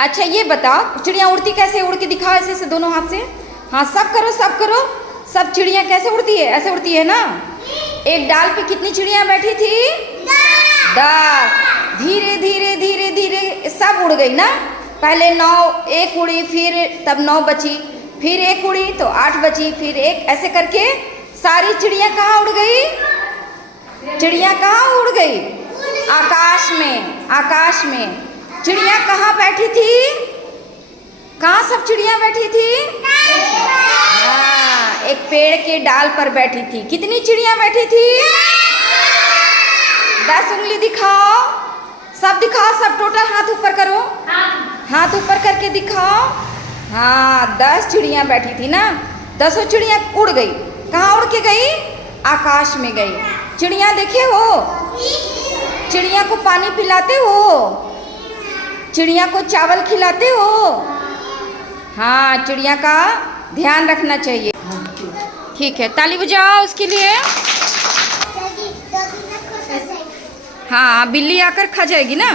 अच्छा ये बताओ, चिड़िया उड़ती कैसे? उड़ के दिखाओ ऐसे से दोनों हाथ से। हाँ सब करो सब करो। सब चिड़िया कैसे उड़ती है? ऐसे उड़ती है ना। एक डाल पे कितनी चिड़िया बैठी थी? 10। धीरे धीरे धीरे धीरे सब उड़ गई ना। पहले 9, एक उड़ी, फिर तब 9 बची, फिर एक उड़ी तो 8 बची, फिर एक, ऐसे करके सारी चिड़िया कहाँ उड़ गई? चिड़िया कहाँ उड़ गई? आकाश में। आकाश में चिड़िया कहाँ बैठी थी? कहाँ सब चिड़िया बैठी थी? हाँ, एक पेड़ के डाल पर बैठी थी। कितनी चिड़िया बैठी थी? 10 उंगली दिखाओ, सब दिखाओ, सब टोटल हाथ ऊपर करो, हाथ ऊपर करके दिखाओ। हाँ 10 चिड़िया बैठी थी ना। 10 चिड़िया उड़ गई। कहाँ उड़ के गई? आकाश में गई। चिड़िया देखे हो? चिड़िया को पानी पिलाते हो? चिड़िया को चावल खिलाते हो? हाँ, चिड़िया का ध्यान रखना चाहिए। ठीक है, ताली बजाओ उसके लिए। हाँ, बिल्ली आकर खा जाएगी ना।